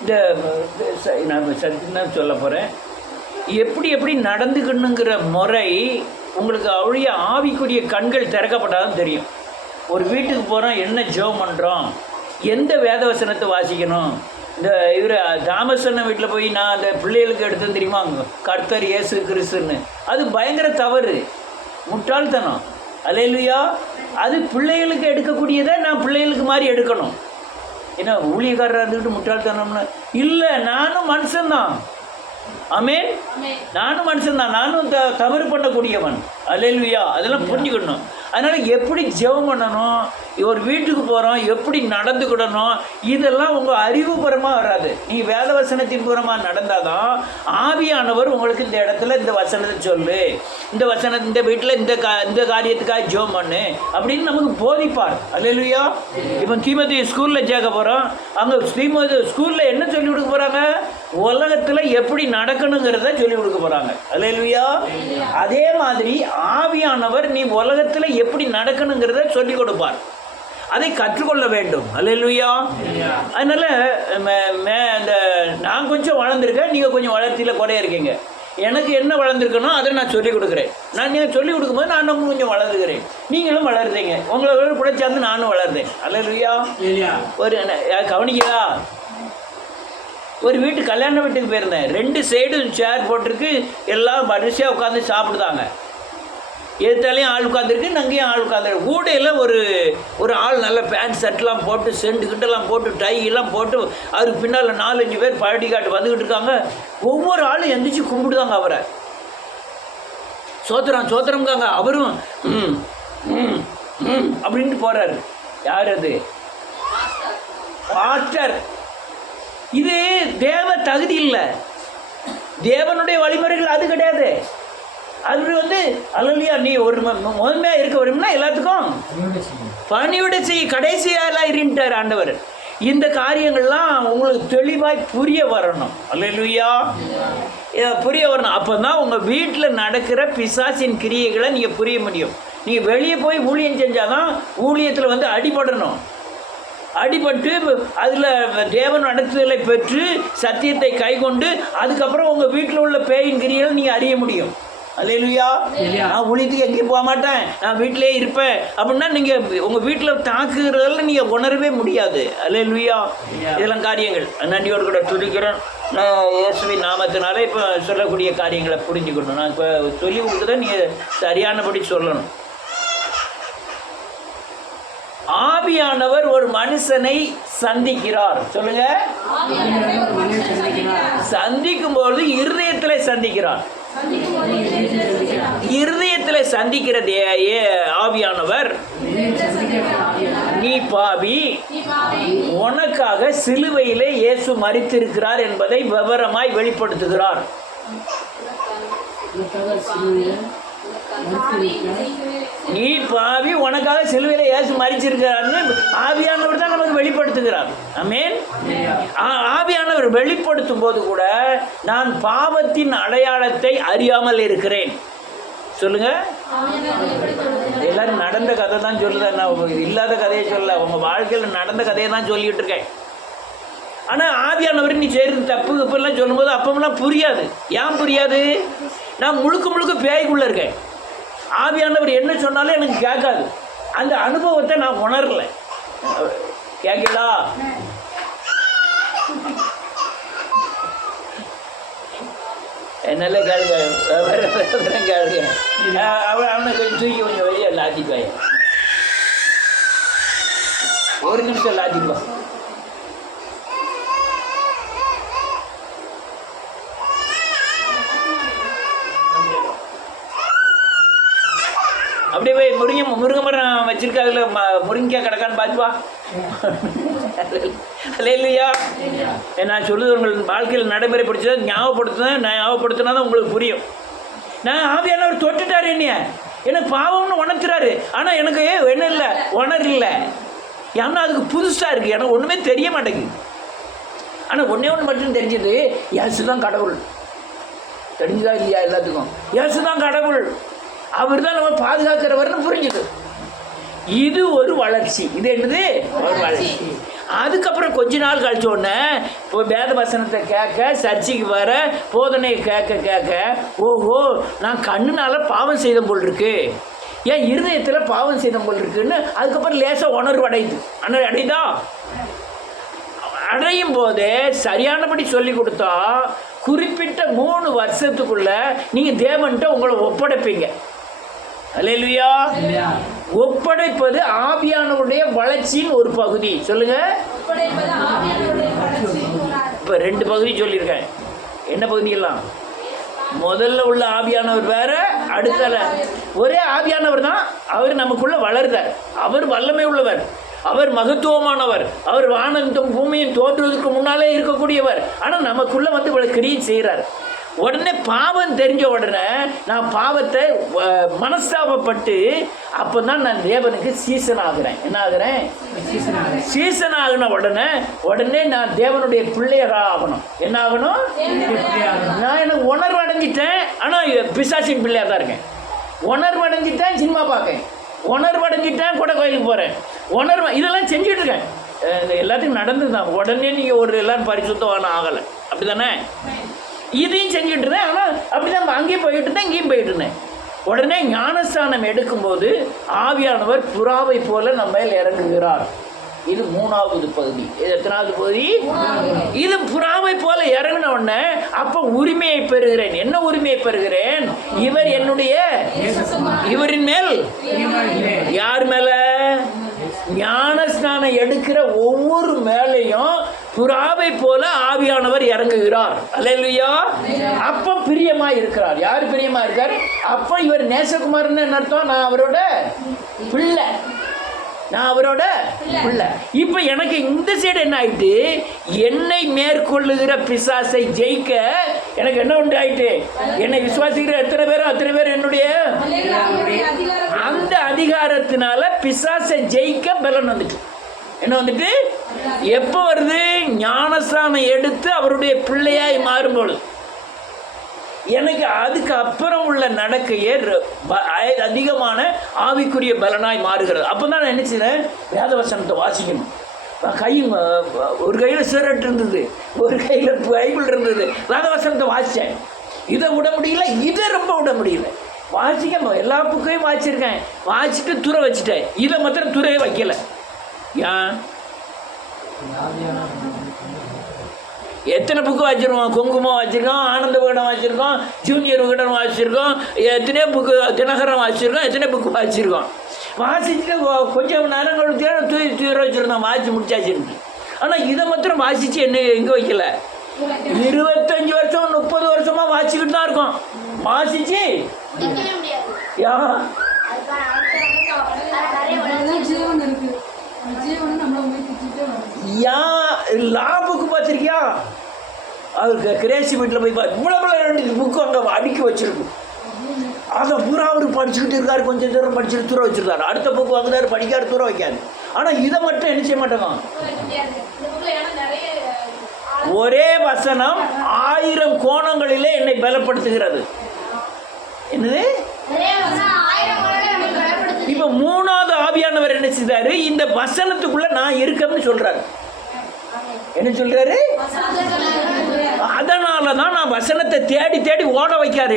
இந்த நான் சத்தியம் சொல்ல போகிறேன். எப்படி எப்படி நடந்துக்கணுங்கிற முறை உங்களுக்கு அவ்வளோ ஆவிக்குரிய கண்கள் திறக்கப்பட்டாலும் தெரியும். ஒரு வீட்டுக்கு போகிறோம், என்ன ஜெபம் பண்ணுறோம், எந்த வேதவசனத்தை வாசிக்கணும். இந்த இவர் தாமசன்ன வீட்டில் போய் நான் அந்த பிள்ளைகளுக்கு எடுத்தேன் தெரியுமா, கர்த்தர் இயேசு கிறிஸ்துன்னு. அது பயங்கர தவறு, முட்டாள்தனம். அல்லேலூயா. அது பிள்ளைகளுக்கு எடுக்கக்கூடியதை நான் பிள்ளைகளுக்கு மாதிரி எடுக்கணும். ஏன்னா ஊழியக்காரராக இருந்துக்கிட்டு முட்டாள்தனம்னு இல்லை. நானும் மனுஷன்தான். ஆமென். நானும் மனுஷன்தான், நானும் தவறு பண்ணக்கூடியவன். அல்லேலூயா. அதெல்லாம் புரிஞ்சுக்கணும். அதனால் எப்படி ஜெபம் பண்ணணும், ஒரு வீட்டுக்கு போகிறோம் எப்படி நடந்துக்கிடணும், இதெல்லாம் உங்கள் அறிவுபூர்வமாக வராது. நீ வேதவசனத்தின் பூர்வமாக நடந்தால் தான் ஆவியானவர் உங்களுக்கு இந்த இடத்துல இந்த வசனத்தை சொல்லு, இந்த வசனத்தை இந்த வீட்டில் இந்த காரியத்துக்காக ஜெபம் பண்ணு அப்படின்னு நமக்கு போதிப்பார். அல்லேலூயா. இப்போ தீமோத்தேயு ஸ்கூலில் சேர்க்க போகிறோம். அங்கே தீமோத்தேயு ஸ்கூலில் என்ன சொல்லி கொடுக்க போகிறாங்க, உலகத்தில் எப்படி நடக்கணுங்கிறத சொல்லி கொடுக்க போகிறாங்க. அல்லேலூயா. அதே மாதிரி ஆவியானவர் நீ உலகத்தில் எப்படி நடக்கணுங்கிறத சொல்லிக் கொடுப்பார். அதை கற்றுக்கொள்ள வேண்டும். அல்லேலூயா. அதனால் இந்த நான் கொஞ்சம் வளர்ந்துருக்கேன், நீங்கள் கொஞ்சம் வளர்ச்சியில் குறைய இருக்கீங்க. எனக்கு என்ன வளர்ந்துருக்கணும் அதை நான் சொல்லிக் கொடுக்குறேன். நான் நீங்கள் சொல்லிக் கொடுக்கும்போது நான் உங்களுக்கு கொஞ்சம் வளர்ந்துக்கிறேன், நீங்களும் வளருறீங்க. உங்களோட கூட சேர்ந்து நானும் வளருறேன். அல்லேலூயா. ஒரு கவனிக்கிறா, ஒரு வீட்டு கல்யாண வீட்டுக்கு போயிருந்தேன். 2 சைடும் சேர் போட்டிருக்கு, எல்லாம் வரிசையாக உட்காந்து சாப்பிடுதாங்க. எதுத்தாலையும் ஆள் உட்காந்துருக்கு, நங்கையும் ஆள் உட்காந்துருக்கு. கூடையில் ஒரு ஆள் நல்ல பேண்ட் ஷர்ட்லாம் போட்டு சென்ட்டுக்கிட்டெல்லாம் போட்டு டையெல்லாம் போட்டு அவருக்கு பின்னால் 4-5 பேர் பழடி காட்டு வந்துக்கிட்டு இருக்காங்க. ஒவ்வொரு ஆளும் எந்திரிச்சு கும்பிடுதாங்க அவரை. சோத்திரம் சோத்திரம்காங்க. அவரும் அப்படின்ட்டு போகிறாரு. யார் அது? பாஸ்டர். இது தேவ தகுதி இல்லை, தேவனுடைய வழிமுறைகள் அது கிடையாது. அது அல்லையா, நீ ஒரு முதன்மையாக இருக்க வரும்னா எல்லாத்துக்கும் பணிவிட செய்ய, கடைசியாலாம் இருந்துட்டார் ஆண்டவர். இந்த காரியங்கள்லாம் உங்களுக்கு தெளிவாய் புரிய வரணும். அல்லேலூயா. புரிய வரணும். அப்போ தான் உங்கள் வீட்டில் நடக்கிற பிசாசின் கிரியைகளை நீங்கள் புரிய முடியும். நீங்கள் வெளியே போய் ஊழியம் செஞ்சால் தான் ஊழியத்தில் அடிபடணும். அடிபட்டு அதில் தேவன் நடத்துதலை பெற்று சத்தியத்தை கைக்கொண்டு அதுக்கப்புறம் உங்கள் வீட்டில் உள்ள பேயின் கிரிகளை நீங்கள் அறிய முடியும். அல்லேலூயா. நான் ஊழியத்துக்கு எங்கேயும் போக மாட்டேன், நான் வீட்டிலே இருப்பேன் அப்படின்னா நீங்கள் உங்கள் வீட்டில் தாக்குகிறதெல்லாம் நீங்கள் உணரவே முடியாது. அல்லேலூயா. இதெல்லாம் காரியங்கள் நன்றியோடு கூட துதிக்கிறேன். நான் இயேசுவின் நாமத்தினால இப்போ சொல்லக்கூடிய காரியங்களை புரிஞ்சுக்கணும். நான் இப்போ சொல்லி கொடுக்குறேன், நீங்கள் சரியானபடி சொல்லணும். ஆவியானவர் ஒரு மனுஷனை சந்திக்கிறார். சொல்லுங்க. சந்திக்கும் பொழுது இருதயத்தில் சந்திக்கிறார். இருதயத்தில் சந்திக்கிற ஆவியானவர், நீ பாவி, உனக்காக சிலுவையிலே இயேசு மரித்திருக்கிறார் என்பதை விவரமாய் வெளிப்படுத்துகிறார். நீ பாவி, உனக்காக சிலுவையில இயேசு மரிச்சிருக்கிறார்னு ஆவியானவர் தான் நமக்கு வெளிப்படுத்துகிறார். ஆமென். ஆவியானவர் வெளிப்படுத்தும் போது கூட நான் பாவத்தின் அடையாளத்தை அறியாமல் இருக்கிறேன். சொல்லுங்க. எல்லாரும் நடந்த கதை தான் சொல்லுத, நான் இல்லாத கதையை சொல்ல, உங்க வாழ்க்கையில் நடந்த கதையை தான் சொல்லிட்டு இருக்கேன். ஆனால் ஆவியானவர் நீ செய்கிறது தப்பு இப்பெல்லாம் சொல்லும்போது அப்பமெல்லாம் புரியாது. ஏன் புரியாது? நான் முழுக்க பேய்க்குள்ளே இருக்கேன். ஆவியானவர் என்ன சொன்னாலும் எனக்கு கேட்காது. அந்த அனுபவத்தை நான் உணரல. கேட்கலா? என்னால கேளுங்க, கேளுங்க. அவனை கொஞ்சம் தூக்கி கொஞ்சம் வெளியே லாத்திப்பாய், ஒரு நிமிஷம் லாத்திப்பா. அப்படியே போய் முருங்கை மரம் வச்சிருக்காதுல, முருங்கைக்காய் கிடக்கான்னு பார்த்துப்பா. இல்லையா? நான் சொல்லுது உங்கள் வாழ்க்கையில் நடைமுறைப்படுத்தி ஞாபகப்படுத்தினா தான் உங்களுக்கு புரியும். நான் ஆவியானவர் தொட்டுட்டார் என்னைய, எனக்கு பாவம்னு உணர்த்துறாரு. ஆனால் எனக்கு என்ன இல்லை, உணரல. ஏன்னா அதுக்கு புதுசாக இருக்குது, எனக்கு ஒன்றுமே தெரிய மாட்டேங்குது. ஆனால் ஒன்றே ஒன்று மட்டும் தெரிஞ்சது, இயேசு தான் கடவுள். தெரிஞ்சுதா இல்லையா? எல்லாத்துக்கும் இயேசு தான் கடவுள், அவர் தான் நம்ம பாதுகாக்கிறவர்னு புரிஞ்சுது. இது ஒரு வளர்ச்சி. இது என்னது? ஒரு வளர்ச்சி. அதுக்கப்புறம் கொஞ்ச நாள் கழிச்ச உடனே இப்போ வேத வசனத்தை கேட்க, சர்ச்சைக்கு வர, போதனையை கேட்க ஓஹோ நான் கண்ணுனால பாவம் செய்த போல் இருக்கு, ஏன் இருதயத்தில் பாவம் செய்த போல் இருக்குன்னு அதுக்கப்புறம் லேசாக உணர்வு அடையுதா? அடையும் போதே சரியானபடி சொல்லி கொடுத்தா குறிப்பிட்ட 3 வருஷத்துக்குள்ள நீங்கள் தேவன்கிட்ட உங்களை ஒப்படைப்பீங்க. அல்லேலூயா. ஒப்படைப்பது ஆவியானவருடைய வளர்ச்சியின் ஒரு பகுதி. சொல்லுங்க. இப்போ 2 பகுதி சொல்லியிருக்கேன். என்ன பகுதியெல்லாம்? முதல்ல உள்ள ஆவியானவர் வேற, அடுத்த ஒரே ஆவியானவர் தான். அவர் நமக்குள்ள வளர்ந்தார். அவர் வல்லமை உள்ளவர், அவர் மகத்துவமானவர், அவர் வானத்தும் பூமியும் தோற்றுவதற்கு முன்னாலே இருக்கக்கூடியவர். ஆனால் நமக்குள்ள வந்து இவ்வளோ கிரியை செய்கிறார். உடனே பாவம் தெரிஞ்ச உடனே நான் பாவத்தை மனஸ்தாபப்பட்டு அப்போ தான் நான் தேவனுக்கு சீசன் ஆகுறேன். என்ன ஆகுறேன்? சீசன் ஆகின உடனே நான் தேவனுடைய பிள்ளையாக ஆகணும். என்ன ஆகணும்? நான் எனக்கு உணர்வு அடைஞ்சிட்டேன். ஆனால் பிசாசின் பிள்ளையாக தான் இருக்கேன். உணர்வு அடைஞ்சிட்டேன், சினிமா பார்க்கேன். உணர்வு அடைஞ்சிட்டேன், கூட கோயிலுக்கு போகிறேன். உணர்வு இதெல்லாம் செஞ்சுட்டு இருக்கேன். எல்லாத்தையும் நடந்து தான். உடனே நீங்கள் ஒரு எல்லோரும் பரிசுத்தமான ஆகலை, அப்படி தானே? இதையும் செஞ்சுட்டு இருந்தேன். ஆனால் அப்படி தான் அங்கேயும் போயிட்டு இருந்தேன், இங்கேயும் போயிட்டு இருந்தேன். உடனே ஞானஸ்தானம் எடுக்கும்போது ஆவியானவர் புறாவை போல நம்ம மேல் இறங்குகிறார். இது 3வது பகுதி. இது எத்தனாவது பகுதி? இது புறாவை போல இறங்கின உடனே அப்போ உரிமையை பெறுகிறேன். என்ன உரிமையை பெறுகிறேன்? இவர் என்னுடைய, இவரின் மேல், யார் மேல? ஞானஸ்நானம் எடுக்கிற ஒவ்வொரு மேலையும் புறாவை போல ஆவியானவர் இறங்குகிறார். அல்லேலூயா. அப்ப பிரியமா இருக்கிறார். யார் பிரியமா இருக்கார்? அப்ப இவர் நேசகுமார்னு அர்த்தம். நான் அவரோட பிள்ளை. இப்ப எனக்கு இந்த சைடு என்ன ஆயிட்டு? என்னை மேற்கொள்ளுகிற பிசாசை ஜெயிக்க எனக்கு என்ன உண்டு ஆயிட்டு? என்னை விசுவாசிக்கிற எத்தனை பேர் என்னுடைய அந்த அதிகாரத்தினால பிசாசை ஜெயிக்க பலன் வந்துட்டு. என்ன வந்துட்டு? எப்போ வருது? ஞானஸ்நானம் எடுத்து அவருடைய பிள்ளையாய் மாறும்போது எனக்கு அதுக்கு அப்புறம் உள்ள நடக்கையே அதிகமான ஆவிக்குரிய பலனாய் மாறுகிறது. அப்போ தான் நான் நினைச்சேன், வேதவசனத்தை வாசிக்கணும். கை ஒரு கையில் சிகரெட் இருந்தது, ஒரு கையில் பைபிள் இருந்தது. வேதவசனத்தை வாசித்தேன். இதை விட முடியல, இதை ரொம்ப விட முடியல. வாசிக்க எல்லா புக்கையும் வாசிச்சிருக்கேன். வாசிட்டு துறை வச்சுட்டேன். இதை மாத்திரம் துறையை வைக்கல. ஏன்? எத்தனை புக்கு வச்சுருக்கோம்? குங்குமம் வச்சுருக்கோம், ஆனந்த விகடன் வச்சுருக்கோம், ஜூனியர் விகடன் வாசிச்சிருக்கோம், எத்தனை புக்கு தினகரன் வாசிச்சிருக்கோம், எத்தனை புக்கு வாசிச்சிருக்கோம். வாசிச்சுட்டு கொஞ்சம் நேரங்களுக்கு தூர வச்சுருந்தோம், வாசித்து முடிச்சாச்சுன்னு. ஆனால் இதை மாத்திரம் வாசித்து என்ன எங்கே வைக்கல? 25 வருஷம் 30 வருஷமாக வாசிக்கிட்டு தான் இருக்கோம். வாசிச்சு லாபுக்கு பார்த்துருக்கியா? அவருக்கு கிரேசி வீட்டில் போய் இவ்வளோ 2 புக்கு அங்கே அடுக்கி வச்சிருக்கும். அதை பூரா அவர் படிச்சுக்கிட்டு இருக்காரு. கொஞ்சம் தூரம் படிச்சுட்டு தூரம் வச்சுருக்காரு. அடுத்த புக்கு வாங்குறாரு, படிக்காரு, தூரம் வைக்காது. ஆனால் இதை மட்டும் என்ன செய்ய மாட்டாங்க. ஒரே வசனம் 1000 கோணங்களிலே என்னை பலப்படுத்துகிறது. என்னது? இப்ப 3வது ஆவியானவர் என்ன செய்தாரு? இந்த வசனத்துக்குள்ள நான் இருக்கேன்னு சொல்றாரு. என்ன சொல்றாரு? அதனாலதான் நான் வசனத்தை தேடி தேடி ஓட வைக்காரு.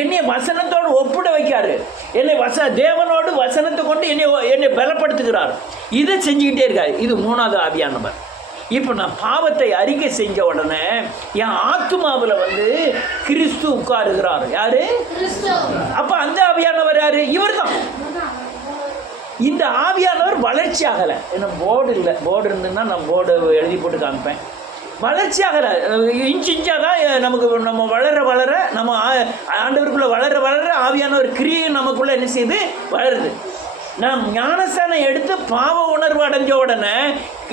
என்னைய வசனத்தோடு ஒப்பிட வைக்காரு. என்னை தேவனோடு வசனத்தை கொண்டு என்னை பலப்படுத்துகிறார். இதை செஞ்சுக்கிட்டே இருக்காரு. இது 3வது ஆவியானவர். இப்போ நான் பாவத்தை அறிக்கை செஞ்ச உடனே என் ஆத்துமாவில் வந்து கிறிஸ்து உட்காருகிறார். யாரு? அப்ப அந்த ஆவியானவர் யாரு? இவர் தான். இந்த ஆவியானவர் வளர்ச்சி ஆகலை. என்ன போர்டு இல்லை. போர்டு இருந்துன்னா நான் போர்டு எழுதி போட்டு காமிப்பேன். வளர்ச்சி ஆகலை. இன்ச்சாக தான் நமக்கு நம்ம வளர நம்ம ஆண்டவருக்குள்ளே வளர ஆவியானவர் கிரியை நமக்குள்ளே என்ன செய்யுது? வளருது. நான் ஞானஸ்நானம் எடுத்து பாவ உணர்வு அடைஞ்ச உடனே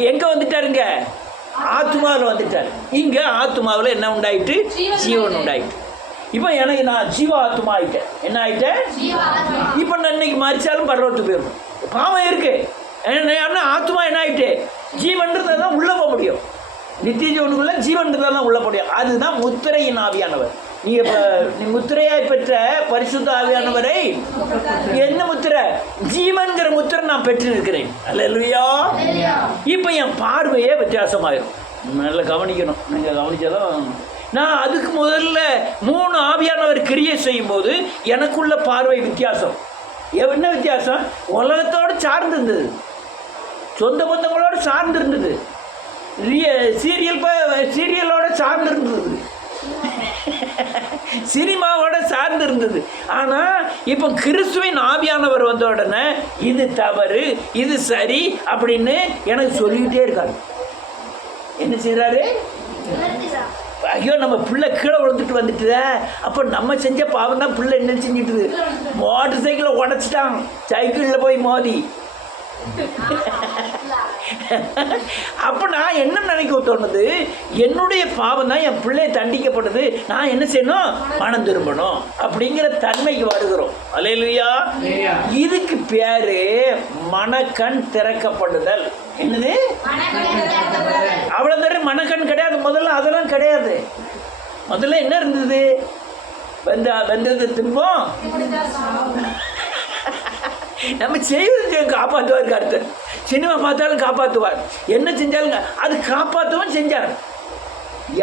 எங்கே வந்துட்டாருங்க? ஆத்மாவில் வந்துட்டார். இங்கே ஆத்மாவில் என்ன உண்டாயிட்டு? ஜீவன் உண்டாயிட்டு. இப்போ எனக்கு நான் ஜீவ ஆத்மா ஆகிட்டேன். என்ன ஆகிட்டேன்? இப்போ நான் இன்னைக்கு மறிச்சாலும் பரலோகத்துக்கு போயிடும். பாவம் இருக்கு. ஏன்னா ஆத்மா என்ன ஆகிட்டு? ஜீவன்றது தான் உள்ளே போக முடியும். நித்திய ஜீவனுக்குள்ள ஜீவன்றது தான் உள்ளே போக முடியும். அதுதான் முத்திரையின் ஆவியானவர். நீ முத்திரையாய் பெற்ற பரிசுத்த ஆவியானவரை என்ன முத்திரை? ஜீவன்கிற முத்திரை நான் பெற்றிருக்கிறேன். அல்லேலூயா. இப்போ என் பார்வையே வித்தியாசமாயிரும். நல்லா கவனிக்கணும். நீங்கள் கவனிச்சாதான். நான் அதுக்கு முதல்ல 3 ஆவியானவர் கிரியை செய்யும் போது எனக்குள்ள பார்வை வித்தியாசம். என்ன வித்தியாசம்? உலகத்தோடு சார்ந்து இருந்தது, சொந்த பந்தங்களோடு சார்ந்து இருந்தது, சீரியலோட சார்ந்து இருந்தது, சினிமாவோட சார்ந்து இருந்தது. ஆனால் இப்போ கிறிஸ்துவின் ஆவியானவர் வந்த உடனே இது தவறு, இது சரி அப்படின்னு எனக்கு சொல்லிக்கிட்டே இருக்காரு. என்ன செய்கிறாரு? ஐயோ, நம்ம பிள்ளை கீழே விழுந்துட்டு வந்துட்டு, அப்போ நம்ம செஞ்ச பாவம் தான் பிள்ளை என்ன செஞ்சுட்டுது? மோட்டர் சைக்கிளை உடச்சிட்டான், சைக்கிளில் போய் மோதி. அப்போ நான் என்ன நினைக்க தோணுது? என்னுடைய பாவம் தான் என் பிள்ளையை தண்டிக்கப்படுது, நான் என்ன செய்யணும்? மனம் திரும்பணும் அப்படிங்கிற தன்மைக்கு வருகிறோம். அல்லேலூயா. இதுக்கு பேரு மனக்கண் திறக்கப்படுதல். என்னது? அவ்வளோ தர மனக்கண் கிடையாது. முதல்ல அதெல்லாம் கிடையாது. முதல்ல என்ன இருந்தது? வெந்தது தின்போம். நம்ம செய்வது காப்பாற்றுவார். கருத்து சினிமா பார்த்தாலும் காப்பாற்றுவார், என்ன செஞ்சாலும் அது காப்பாற்றவும் செஞ்சார்.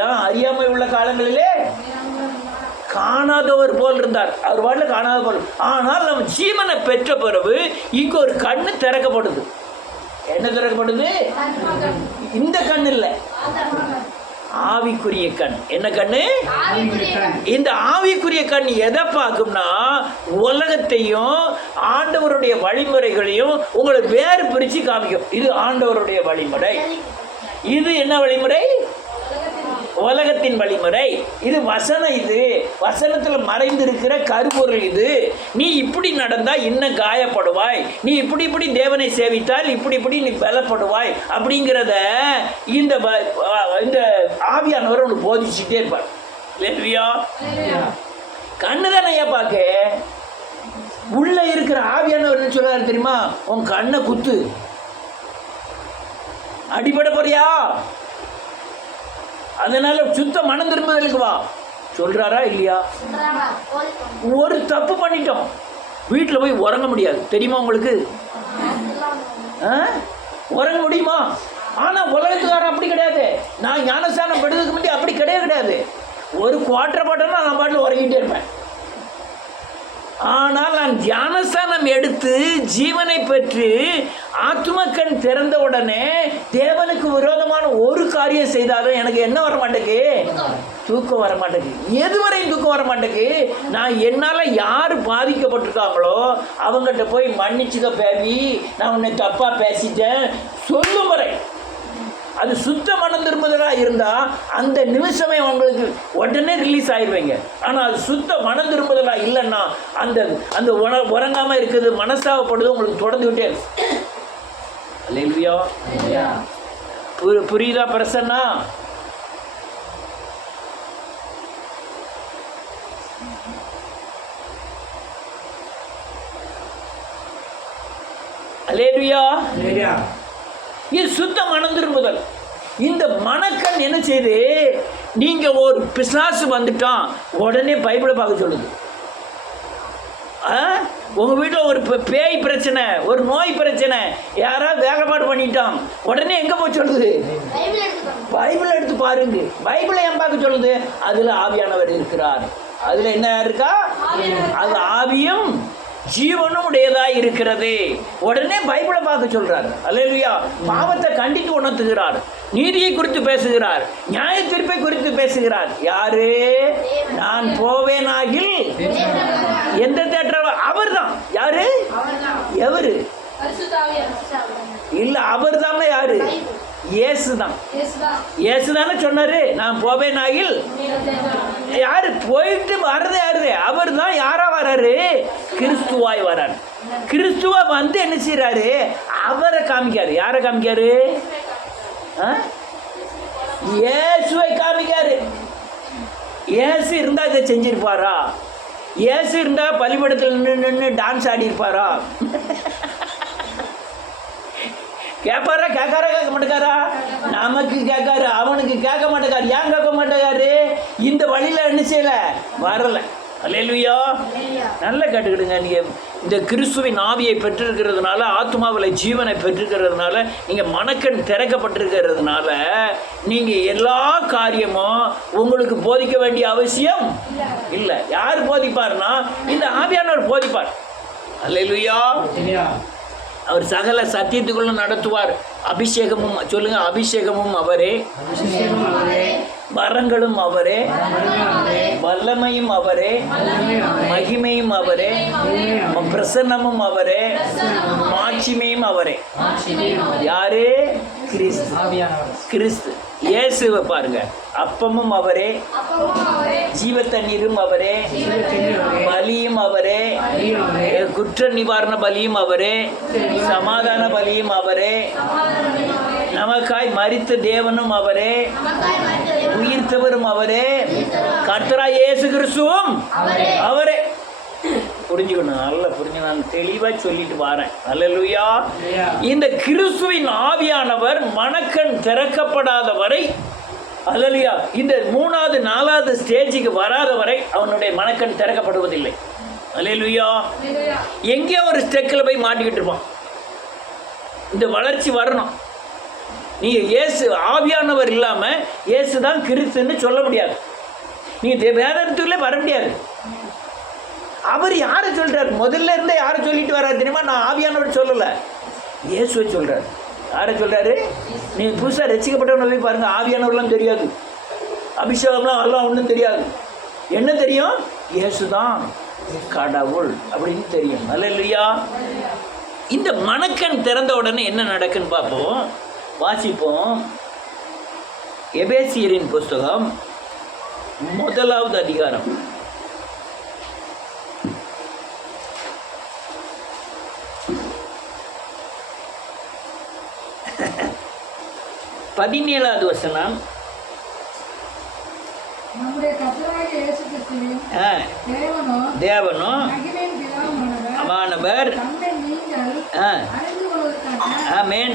ஏன் அறியாமை உள்ள காலங்களிலே காணாதவர் போல் இருந்தார். அவர் பாட்டில் காணாத போல். ஆனால் நம்ம ஜீவனை பெற்ற பிறகு இங்கே ஒரு கண்ணு திறக்கப்படுது. என்ன திறக்கப்படுது? இந்த கண் இல்லை, ஆவிக்குரிய கண். என்ன கண்ணு? இந்த ஆவிக்குரிய கண் எதை பார்க்கும்னா உலகத்தையும் ஆண்டவருடைய வழிமுறைகளையும் உங்களை வேறு பிரித்து காமிக்கும். இது ஆண்டவருடைய வழிமுறை. இது என்ன வழிமுறை? உலகத்தின் வழிமுறை. இது வசனம். இது வசனத்தில் மறைந்திருக்கிற கருப்பொருள். இது நீ இப்படி நடந்தால் இன்னும் காயப்படுவாய், நீ இப்படி தேவனை சேவித்தால் இப்படி நீ பலப்படுவாய் அப்படிங்கிறத இந்த ஆவியானவர் ஒன்று போதிச்சுட்டே இருப்பார். இல்லையா? கண்ணு தானே பார்க்க. உள்ள இருக்கிற ஆவியானவர் என்ன சொல்றாரு தெரியுமா? உன் கண்ணை குத்து, அடிபட போறியா, அதனால சுத்த மனம் திரும்புதலுக்கு வா சொல்றாரா இல்லையா? ஒரு தப்பு பண்ணிட்டோம், வீட்டில் போய் உறங்க முடியாது. தெரியுமா உங்களுக்கு? உறங்க முடியுமா? ஆனால் உலகத்துக்காரன் அப்படி கிடையாது. நான் ஞானஸ்தானம் படுறதுக்கு முன்னாடி அப்படி கிடையாது. ஒரு குவார்டர் பாட்டம்னா நான் பாட்டில் உறங்கிட்டே இருப்பேன். ஆனால் நான் தியானஸ்தானம் எடுத்து ஜீவனை பெற்று ஆத்துமக்கண் திறந்த உடனே தேவனுக்கு விரோதமான ஒரு காரியம் செய்தாலும் எனக்கு என்ன வர மாட்டேங்கு? தூக்கம் வர மாட்டேங்குது. எதுவரையும் தூக்கம் வர மாட்டேங்குது. நான் என்னால் யார் பாதிக்கப்பட்டிருக்காங்களோ அவங்ககிட்ட போய் மன்னிச்சுக்க பேபி, நான் உன்னை தப்பாக பேசிட்டேன் சொல்லும் வரை அது சுத்த மனம் திரும்புதலாக இருந்தால் அந்த நிமிஷமே உங்களுக்கு உடனே ரிலீஸ் ஆயிடுவீங்க. ஆனால் அது சுத்த மனம் திரும்புதலாக இல்லைன்னா அந்த உறங்காமல் இருக்குது, மனஸ்தாபப்படுது, உங்களுக்கு தொடர்ந்துக்கிட்டே இருக்கும். அல்லேலூயா. புரியுதா பிரசன்னா? அல்லேலூயா. இது சுத்த மனம் திரும்புதல். இந்த மனக்கண் என்ன செய்யுது? நீங்கள் ஒரு பிசாசு வந்துட்டான் உடனே பைபிளை பார்க்க சொல்லுது. உங்கள் வீட்டில் ஒரு பேய் பிரச்சனை, ஒரு நோய் பிரச்சனை, யாராவது வேலைப்பாடு பண்ணிட்டான் உடனே எங்கே போய் சொல்லுது? பைபிளை எடுத்து பாருங்க. பைபிளை ஏன் பார்க்க சொல்லுது? அதில் ஆவியானவர் இருக்கிறார். அதில் என்ன இருக்கா? அது ஆவியும் ஜீவனும் உடையதாக இருக்கிறது. உடனே பைபிளை பார்க்க சொல்றார். அல்லேலூயா. பாவத்தை கண்டித்து உணர்த்துகிறார், நீதியை குறித்து பேசுகிறார், நியாய தீர்ப்பை குறித்து பேசுகிறார். யாரு? நான் போவேனாகில் எந்த தேட்டர்? அவர் தான். யாரு? எவரு? இல்ல, அவர் தான். யாரு? இயேசு தான். இயேசு தானே சொன்னாரு நான் போவேனாகில். யாரு போயிட்டு வர்றது? யாரு? அவர் தான். யாரா வர்றாரு? கிறிஸ்துவாய் வர்றாரு. கிறிஸ்துவா வந்து என்ன செய்யறாரு? அவரை காமிக்காரு. யாரை காமிக்காரு? இயேசுவை காமிக்காரு. இயேசு இருந்தா இதை செஞ்சிருப்பாரா? இயேசு இருந்தா பலிபடத்தில் நின்று டான்ஸ் ஆடி இருப்பாரா? கேட்பாரா? கேட்காரா? கேட்க மாட்டேக்காரா? நமக்கு கேட்காரு, அவனுக்கு கேட்க மாட்டேக்காரு. ஏன் கேட்க மாட்டேக்காரு? இந்த வழியில் என்ன செய்யலை, வரலை. அல்லேலூயா. நல்லா கேட்டுக்கிடுங்க. நீங்கள் இந்த கிறிஸ்துவின் ஆவியை பெற்றிருக்கிறதுனால, ஆத்மாவில் ஜீவனை பெற்றிருக்கிறதுனால, நீங்கள் மனக்கண் திறக்கப்பட்டிருக்கிறதுனால நீங்கள் எல்லா காரியமும் உங்களுக்கு போதிக்க வேண்டிய அவசியம் இல்லை. யார் போதிப்பார்னா இந்த ஆவியானவர் போதிப்பார். அல்லேலூயா. அவர் சகல சத்தியத்துக்குள்ள நடத்துவார். அபிஷேகமும் சொல்லுங்க, அபிஷேகமும் அவரே, வரங்களும் அவரே, வல்லமையும் அவரே, மகிமையும் அவரே, பிரசன்னமும் அவரே, மாட்சிமையும் அவரே. யாரு? கிறிஸ்து. கிறிஸ்து இயேசுவை பாருங்க. அப்பமும் அவரே, ஜீவ தண்ணீரும் அவரே, பலியும் அவரே, குற்ற நிவாரண பலியும் அவரே, சமாதான பலியும் அவரே, நமக்காய் மரித்த தேவனும் அவரே, உயிர்த்தவரும் அவரே, கர்த்தராகிய இயேசு கிறிஸ்துவும் அவரே. புரிஞ்சுக்கணும், நல்லா புரிஞ்சு. நான் தெளிவாக சொல்லிட்டு வரேன். அல்லேலூயா. இந்த கிறிஸ்துவின் ஆவியானவர் மனக்கண் திறக்கப்படாத வரை, அல்லேலூயா, இந்த 3வது 4வது ஸ்டேஜுக்கு வராத வரை அவனுடைய மனக்கண் திறக்கப்படுவதில்லை. அல்லேலூயா. எங்கேயோ ஒரு ஸ்டெக்கில் போய் மாட்டிக்கிட்டு இருப்பான். இந்த வளர்ச்சி வரணும். நீங்கள் இயேசு ஆவியானவர் இல்லாமல் இயேசு தான் கிறிஸ்துன்னு சொல்ல முடியாது. நீங்கள் வேதத்துக்குள்ளே வர முடியாது. அவர் யாரை சொல்கிறார்? முதல்ல இருந்தே யாரை சொல்லிட்டு வர்றாரு தெரியுமா? நான் ஆவியானவர் சொல்லலை, இயேசுவை சொல்கிறார். யாரை சொல்கிறாரு? நீங்கள் புதுசாக ரசிக்கப்பட்டவனை போய் பாருங்கள், ஆவியானவர்லாம் தெரியாது, அபிஷேகம்லாம் எல்லாம் ஒன்றும் தெரியாது. என்ன தெரியும்? இயேசு தான் கடவுள் அப்படின்னு தெரியும். அல்லேலூயா. இந்த மனக்கண் திறந்த உடனே என்ன நடக்குன்னு பார்ப்போம், வாசிப்போம். எபேசியரின் புஸ்தகம் 1வது அதிகாரம் 17வது வசனம். தேவனும் அவானவர் ஆமென்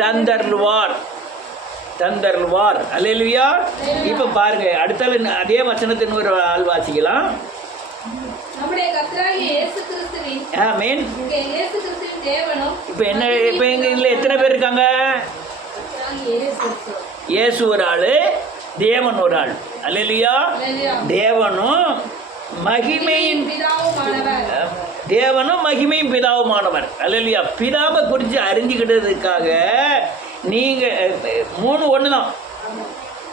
தந்தருள்வார். அல்லேலூயா. இப்போ பாருங்க, அடுத்த அதே வசனத்தின் ஒரு ஆள் வாசிக்கலாம். ஆமென். இப்போ என்ன, இப்போ எங்க இதில் எத்தனை பேர் இருக்காங்க? இயேசு ஒரு ஆள், தேவன் ஒரு ஆள். அல்லேலூயா. தேவனும் மகிமையின் பிதாவுமானவர். அல்லேலூயா. பிதாவை குறித்து அறிஞ்சுக்கிட்டதுக்காக நீங்கள் 3 ஒன்று தான்.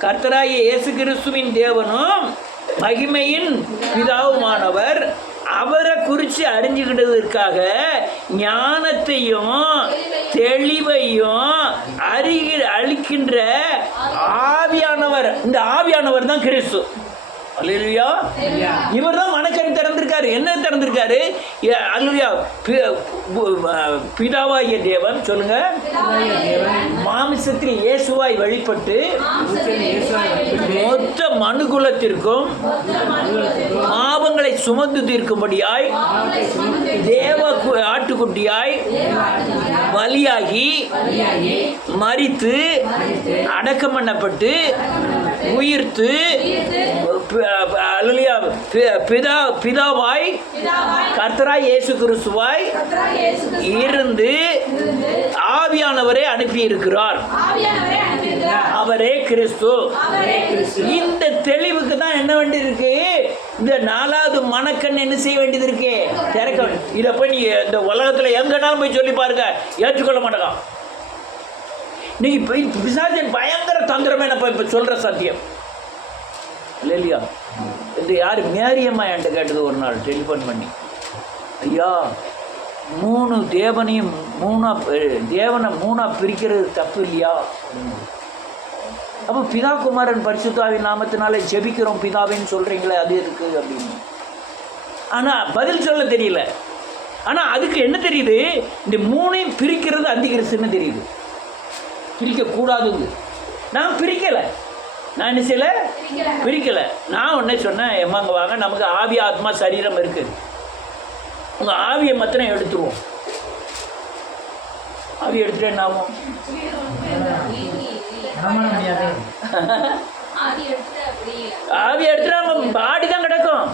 கர்த்தராகிய இயேசு கிறிஸ்துவின் தேவனும் மகிமையின் பிதாவுமானவர், அவரை குறித்து அறிஞ்சுக்கிட்டதற்காக ஞானத்தையும் தெளிவையும் அளிக்கின்ற ஆவியானவர். இந்த ஆவியானவர் தான் கிறிஸ்து. அல்லேலூயா. இவர் தான் மனக்கண் திறந்திருக்காரு. என்ன திறந்திருக்காரு? அல்லேலூயா. பிதாவாகிய தேவன், சொல்லுங்க, மாமிசத்தில் இயேசுவாய் வெளிப்பட்டு மொத்த மனுகுலத்திற்கும் பாவங்களை சுமந்து தீர்க்கும்படியாய் தேவ ஆட்டுக்குட்டியாய் பலியாகி மரித்து அடக்கம் பண்ணப்பட்டு உயிர்த்து பிதாவாய் கர்த்தராய் இயேசு கிறிஸ்துவாய் இருந்து ஆவியானவரை அனுப்பி இருக்கிறார். அவரே கிறிஸ்து. இந்த தெளிவுக்கு தான் என்ன வேண்டி இருக்கு? இந்த 4வது மனக்கண் என்ன செய்ய வேண்டியது இருக்கு? திறக்க. இதை போய் நீங்க இந்த உலகத்துல எங்கனாலும் போய் சொல்லி பாருங்க, ஏற்றுக்கொள்ள மாட்டேங்க. நீங்க போய் பிசாசின் பயங்கர தந்திரமே இப்ப சொல்ற சத்தியம் இல்லையா? இந்த யார் மேரியம்மா என்கிட்ட கேட்டது ஒரு நாள் டெலிஃபோன் பண்ணி, ஐயா 3 தேவனையும் தேவனை 3 பிரிக்கிறது தப்பு இல்லையா? அப்போ பிதா குமாரன் பரிசுத்தாவின் நாமத்தினாலே ஜெபிக்கிறோம் பிதாவின்னு சொல்கிறீங்களே, அது இருக்குது அப்படின்னு. ஆனால் பதில் சொல்ல தெரியல. ஆனால் அதுக்கு என்ன தெரியுது? இந்த 3ஐயும் பிரிக்கிறது அந்திகிறிஸ்துன்னு தெரியுது. பிரிக்கக்கூடாதுங்க. நான் பிரிக்கலை. நான் என்ன செய்யலை? பிரிக்கலை. நான் ஒன்றே சொன்னேன், எம்மாங்க வாங்க, நமக்கு ஆவி ஆத்மா சரீரம் இருக்குது, உங்கள் ஆவியை மாத்திரம் எடுத்துருவோம். ஆவி எடுத்துட்டு என்ன ஆகும்? ஆவி எடுத்துட்டு அவங்க பாடி தான் கிடக்கும்.